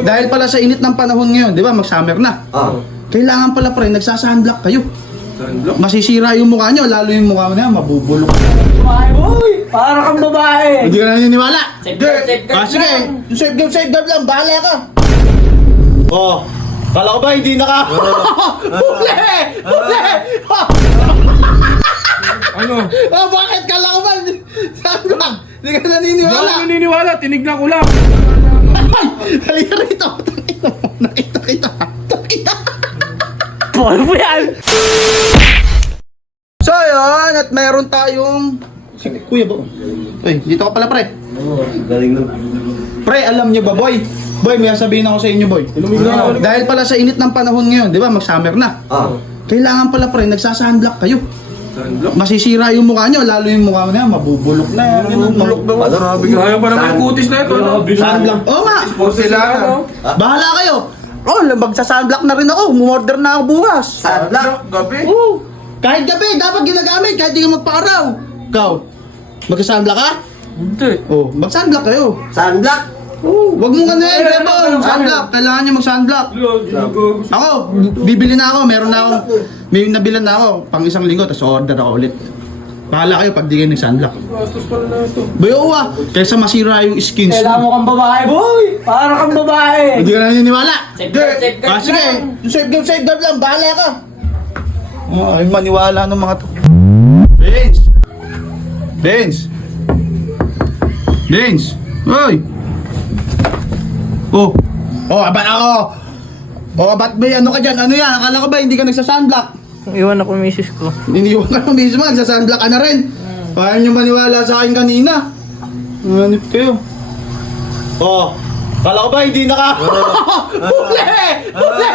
Dahil pala sa init ng panahon ngayon, di ba, mag-summer na. Kailangan pala pre, nagsa-sunblock kayo. Masisira yung mukha nyo, lalo yung mukha mo na yan, mabubulok. Uy, para kang babae. Hindi ka na naniniwala? Safeguard Sige, safeguard lang, bahala ka. Oh, kala ko ba hindi naka... Huli! Huli! Ano? Oh, bakit kala ko ba? Sunblock! Hindi ka naniniwala? Hindi ako naniniwala, tinignan ko lang. Ay! Halika rito! Nakita kita! Paul mo yan. So yun, at meron tayong... Sige, kuya ba? Uy, dito ka pala pre. Galing na. Pre, alam niyo ba boy? Boy, may sabihin ako sa inyo boy. Dahil pala sa init ng panahon ngayon, di ba, mag-summer na. Kailangan pala pre, nagsa-sunblock kayo. Masisira yung mukha nyo, lalo yung mukha mo na yan, mabubulok na yan. Bulok daw. Sayang pa naman yung kutis na ito. Sunblock. Oo nga. Porcelana. Bahala kayo. Oh, magsa-sunblock na rin ako. Umorder na ako bukas. Sunblock? Gabi. Oo. Kahit gabi, dapat ginagamit. Kahit di ka magpa-araw. Ikaw, magsa-sunblock ka? Hindi. Oh, mag-sunblock kayo. Sunblock? Oh, wag mo ganun. Sunblock. Kailangan nyo mag-sunblock. Ako, bibili na ako. Meron na ako. May nabilan na ako. Pang isang linggo, tapos order ako ulit. Bahala kayo pag di kayo nag-sunblock. Bastos pala na ito. Bayo kaysa masira yung skins Kailangan mo kang babae, boy. Para kang babae. Hindi ka na naniniwala? Safeguard Sige, lang. safeguard lang. Bahala ka. Oh, ay maniwala ng mga to. Vince! Vince! Vince! Hoy! Oh! Oh, abat ako! Oh, abat ba ano ka dyan? Ano yan? Akala ko ba hindi ka nagsa-sunblock? Iwan ako misis ko. Iniwan ka ng mismo, nagsa-sunblock ka na rin. Paano nyo maniwala sa akin kanina? Nanip kayo. Oh! Kala ko ba hindi naka... Huli! Huli!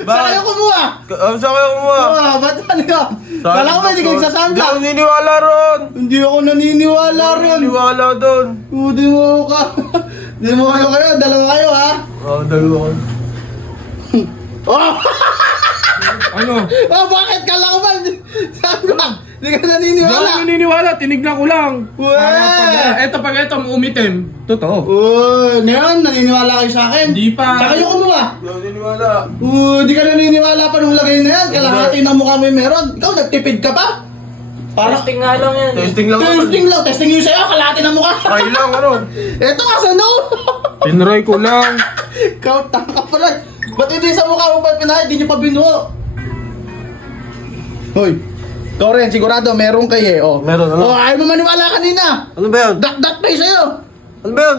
Saan kayo kumuha? Saan kayo kumuha? Oh, ba't ano yun? Kala ko ba hindi ka Hindi ako nagsa-sunblock? naniniwala ron. Hindi ako naniniwala ron. Naniniwala doon. Hindi mo ka. Hindi mo kayo. Dalawa kayo ha? Oo, dalawa. Oh! Ano? Oh, bakit? Kala ko ba? Sunblock? Hindi ka Hindi ako naniniwala. naniniwala, tinignan ko lang. Weh! Eto pag eto, umitim. Totoo. Oh, ngayon, naniniwala kayo sa akin? Hindi pa. Saan kayo kumuha? Hindi ako naniniwala. Di ka naniniwala pa nung lagay na yan. Kalahati ng mukha mo yung meron. Ikaw, nagtipid ka pa? Para Testing nga lang yan. Testing lang naman. testing lang. Testing yung sa'yo. Kalahati ng mukha. Try lang, ano? Eto ka sa no. Tinry ko lang. Ikaw, tanga pala. Ba't hindi sa mukha mo pa pinahay? Di nyo pa binuo. Hoy. Ikaw rin, sigurado, meron kayo eh. Oh. Meron, ano? Oh, ayaw mo maniwala kanina. Ano ba yun? Dat pa sa'yo. Ano ba yun?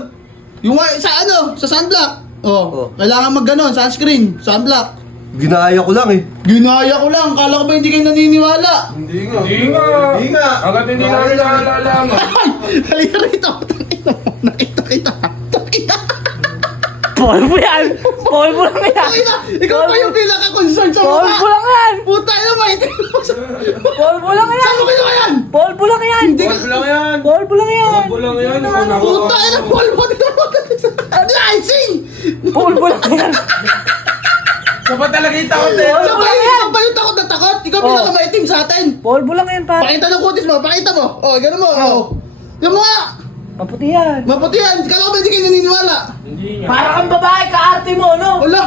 Yung sa ano, sa sunblock. Oh, Oh. kailangan mag-ganon, sunscreen, sunblock. Ginaya ko lang eh. Ginaya ko lang, kala ko ba hindi kayo naniniwala? Hindi nga. Hindi nga. Hanggat hindi namin naalalaman. Ay! Halika rito! Nakita kita! Paul mo yan. Paul mo lang yan. Nakita! Ikaw pa yung pinaka-concern sa Paul mukha! mo lang yan. Puta na maitim mo sa... Paul mo lang yan. Saan mo kinuha yan? Paul mo lang yan. Hindi ka... Wag lang yan. Paul mo lang yan. Wag lang yan. Ako na Puta na Paul mo! Ano na? Icing! Paul mo lang yan. Sapat talaga yung takot eh. Ikaw ba yung takot na takot? Ikaw Oh. pinaka-maitim sa atin! Paul mo lang yan, pare. Pakita ng kutis mo! Pakita mo! Oh, gano'n mo! Oh! Yan mo nga! Maputi yan. Maputi yan! Kala ko ba hindi kayo naniniwala? Hindi nga. Para kang babae, kaarte mo, no? Wala!